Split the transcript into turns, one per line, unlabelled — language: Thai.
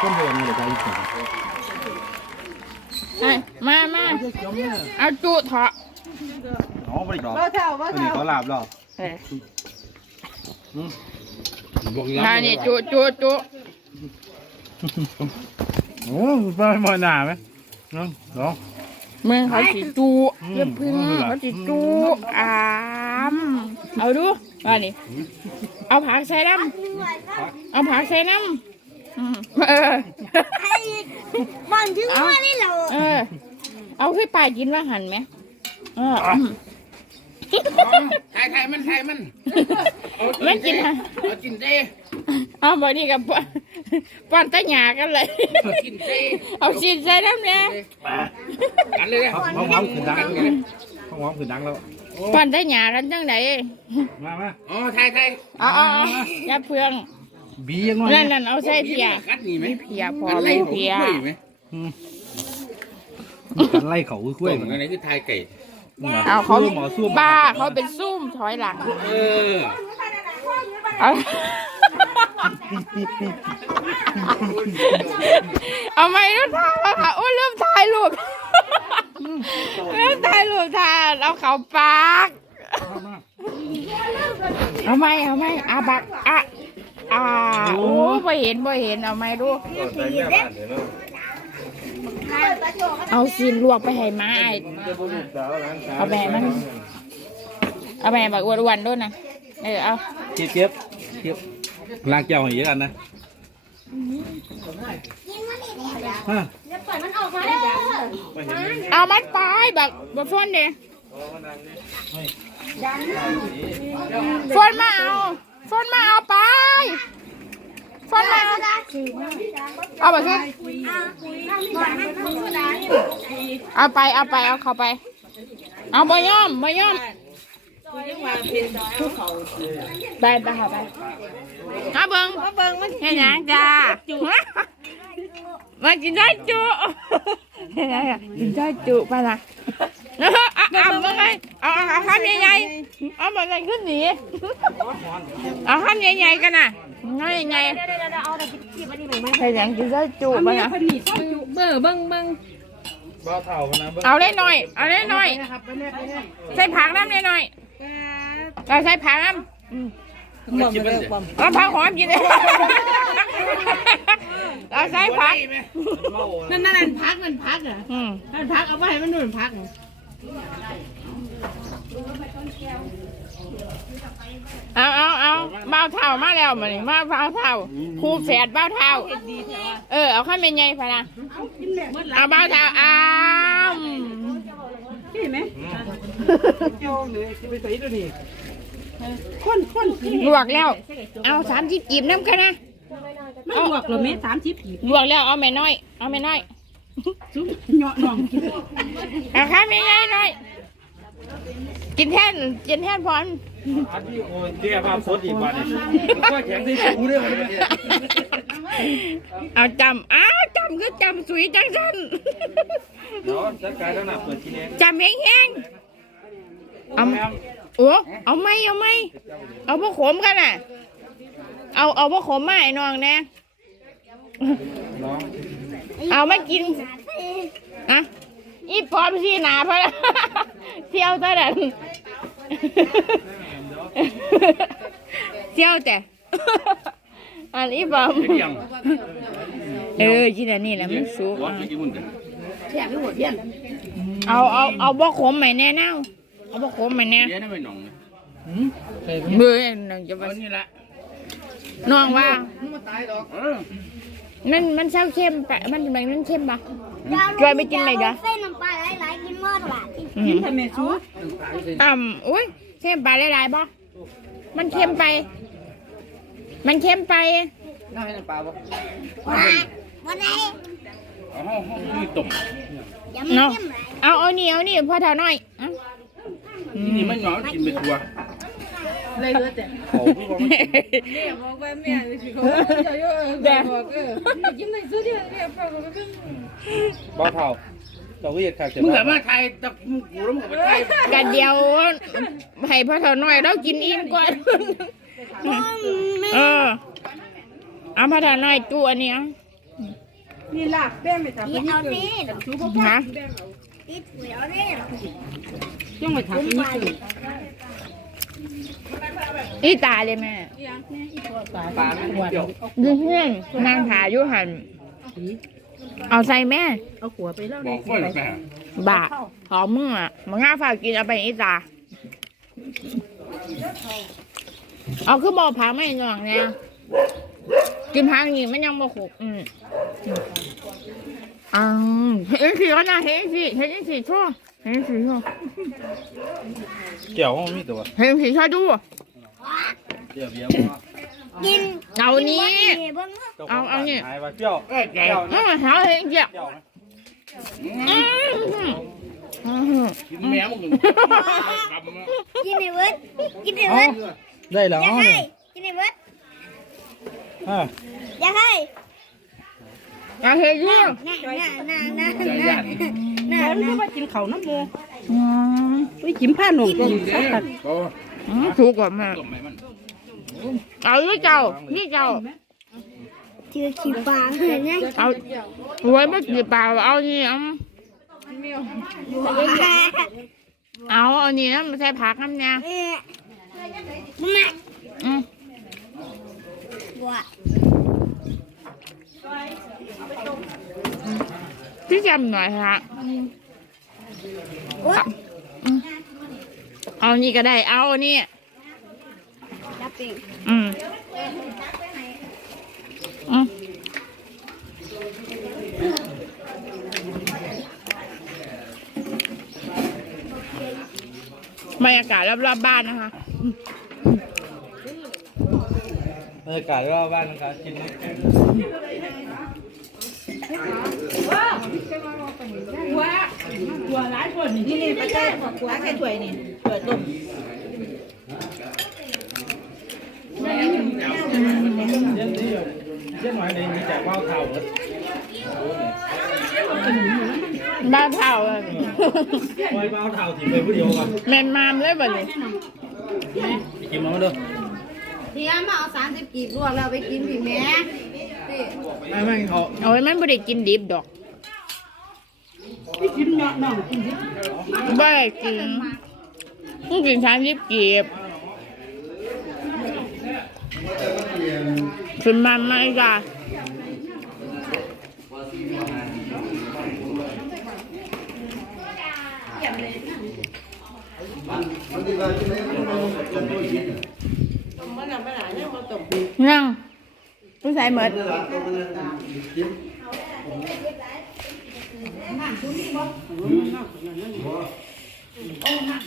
ต้นเดือนนี่เดี๋ยวจะอีกคน
ไอ้มามาเอาจุเถาะ
อ๋อไม่ได้หรอก
บ่เท่าบ่
อันนี้
เท่า
เขาลาบหรอ
เออ
บอก
มานี่จุจุจุ
โอ้ไม่มาหนาไหมน้องน้อง
มึงเขาสิจุเยี่ยมพึ่งเขาสิจุอามเอาดูมานี่เอาผักใส่น้ำเอาผักใส่น้ำ อืมเออ
บางถึงว่าได้เหรอ
เออ เอาขึ้นไปกินว่าหันไหมเออ
ไทยไทยมันไทยมัน
มันกินฮะ
เอากินเด้
เอาบอนี่กับป้อนป้อนตะหยากันเลย เอา
กินเด้
เอาชิ้นใส่น้ำเนี่ย
กันเลย
ห้องห้องขึ้นดังห้องห้องขึ้นดังแล้ว
ป้อนตะหยากันจังไหน
มามา
อ๋อไทยไทย
อาเอออย่าเพื่อง
บียังน้อย
นั่นนั่นเอาใส่เพีย
กัดนี่ไหม
เพียพอ
กัด
เล
ไล่
ย
ของ
เพีย
กล้วยไหม
กันไล่เขาคุ้ย
ต้มอะไรคือไทยไก่
เอาเขา
หมอสู้
บ้าเขาเป็นซุ่มถอยหลัง
เออ
เอาเอาไม่รู้ถ่ายแล้วค่ะโอ้ยเริ่มถ่ายรูปเริ่มถ่ายรูปถ่ายเอาเขาปาก เอาไม่เอาไม่อาบักอะ อ่าโอ้ไม่เห็นไม่เห็นเอาไม่ดูเอาซีนลวกไปให้ม้าไอ้เอาไปให้มันเอาไปให้บักอ้วนๆด้วยนะเออเอา
เทียบเทียบเทียบล้างแก้วให้เยอะกันนะฮะ
เอามันไปบักบักฝนเด้ฝนมาเอาฝนมาเอาไปฝนมา เอาไปสิเอาไปเอาไปเอาเข้าไป เอาบ่ยอมบ่ยอมไปไปเข้าไปเอาเบิ้ง
เอาเบิ่งมัน
เห็นยังจ้ามากินได้จุเห็นยังกินได้จุไปละเอาเอาเอาเอไงเอาเอาคำใหญ่ๆเอาแบบไหนขึ้นหนีเอาคำใหญ่ๆกันนะ ง่ายไงเห็นยังกินได้จุไปละ
เบิ่งเบิ่งเบิ่ง
บ้าเท่านะเบิ้ง
เอาเล่นหน่อย เอาเล่นหน่อย ใส่ผักน้ำเล่นหน่อยเราใส่ผักน้ำอืม
บ่เบิ่งบ่
เอาผักหอมกินเลยเราใส่ผัก
นั่นนั่นพักมันพักอะ
อืม
นั่นพักเอาไว้ให้มันนู่นพัก
เอาเอาเอาเบ้าเท่ามาแล้วมานี่มาเบ้าเท่าครูแฝดเบ้าเท่าเออเอาข้าวเป็นไงพะนะเอาเบ้าเท่าอ้าม
ใช่ไหม
ลวกแล้ว เอาสามสิบกีบน้ำกันนะ
มันบวกหรอแม่สามสิบกี่
ลวกแล้วเอาแม่น้อย เอาแม่น้อย
ซุ้มเหยาะหนองกิน
เอาข้าวเป็นไงน้อยกินแท่นกินแท่นพร
อันที่โอ้ยเตี้ยภาสดอีกวันนี้ก็แข็งที่สูด้วยวันนี้
เอาจำอ้าวจำคือจำสวยจังสัน
เดี๋ยวจัดการแล้วนะเปิดทีนี้
จำแห้งๆเอาโอ้เอาไหมเอาไหมเอาพวกขมกันน่ะ เอาเอาพวกขมมาไอ้น้องน่
น้อง
เอามากินอะอีปอมสีหนาพะนะเที่ยวตะดัน เที่ยวแต่ อันอีปอม
ยัง
เออจีนอันนี่แหละมันสุก
วัด
อะ
ไปกี่มุ่นกัน
เอาเอาเอาบ่ขมไหมแน่เน่าเอาบ่ขมไหมแน่
เลี้ยงได้ไหมหนอง
เบื่อนังจะ
วั
มาน
นี้ละ
น้องว่า
เออ
มันมันเศร้าเข้มปะมันมันมันเข้มปะช่วยไม่กินเลยจ้ะ
เส้นน้ำปลาหลายๆกินเมื่อไหร่
อื
กิน
ม
ทำไมซู
อ่ำอุ้ยเข้มไปหลายๆบ่ มันเข้มไป มันเข้มไป
น่าให้น้ำปลาบ่
วันไหน
เอาห้องห้องนี่ต้ม
อย่ามา
เนาะ
เข้มไหล
เอาเอานี่เอานี่พอเท่าน้อยอะ
ที่นี่มันหนองกินเป็นตัว
เลยเหลือแต่
เขาพี่บอก
บอกว่าแม่สิเขาจะเยอะบอกเออกินเลยซื้อที่เนี่ยป้าก็เป็น
บ้าเท่า เราก็อยากขาดเจ็บ
มึงแบบว่าไทยตะกูแล้วมึงกับไทย
กันเดียวให้พอเท่าน้อยเรากินอิ่มก่อนเออเอาพอเท่าน้อยจูอันนี้เอา
นี่ลากแป้งไปทำ
นี่เอาดิ
ชูพ่อ
ฮะ
นี่ถุยเอาดิ
ต้องไปทำนี่คือ
อีตาเลยแม่
ปลาไม่หวาน
ดูเพื่อนนางถาอยู่หัน เอาใส่แม่
เอาหัวไปแล้ว
บอกค่อยแม่
บะหอมมึงอะมึงง่าฝากกินเอาไปอีตาเอาคือบอกพักไม่หน่องเนี่ยกินพักนี่มันยังบ่ขบอืมอืมเห็นสีก็น่าเห็นสีเห็นสีชั่วเห็นสีชั่ว
เกี่ยวมันมีตัว
เห็นสีชั่วดู
เกี่ยวเบี้ย
กิน
เอานี้
เบิ้ง
เอาเอานี่
หายไปเปรี้ยว
เอ้ยแก
เปรี้ยว
อืมหาเห็นเจียว
เปรี้ยวนะ
อืมอืม
กินแมวมึงกลับมา
กินในเบิร์ดกินในเบิร์ด
ได้แล้ว
อย่าให้กินในเบิร์ด
อ่า
อย่าให้
เอาเห็นเรื่อง
น่าน่าน่าน่า
ใจ
น่า
ย่าน
น่า
แล้ว
น่า
มากินเขาน้ำมู
อืม
ไปจิ้มผ้าหนุ่มก็
กินเด้อก็
อืมถูกกว่าแม่
ต้มไหมมัน
เอานี่เจ้า นี่เจ้า
เชื่อขี้ปลาเลยเนี่ย
เอาไว้ไม่กี่ปากเอานี่เอาเอาอันนี้นะไม่ใช่ผักน้ำเนี่ย
เออมา
อืม
บัว
พี่จำหน่อยฮะ
โอ๊ย
เอานี่ก็ได้ เอาอันนี้
จับเอง
อืมอืมบรรยากาศรอบๆบ้านนะคะ
บรรยากาศรอบบ้านนะครับกิน
นี่นี่ไปใช้หัวแค่ถ้วยนี่ถ้วยต้ม
เย็นดีเย็นหน่อยเลยมีแต่ว่าวเข่าเลย
บ้านเผาอะ
ปล่อยว่าวเข่าถิ่นไปผู้เดียวก่อน
แมนมามเลยบ่เนี่ย
กินมันเด้อ
เดี๋ยวมาเอาสามสิบกีบรวมแล้วไปกินผีแม่
ไม่ไม่เขา
เอาไว้มันบ่ได้กินดิบดอก
กินเนาะน้องกินดิ
บ่ได้กินมึงกินชามยิบกีบ ขึ้นมาไหมจ้ะนั่งผู้ชายเหมือน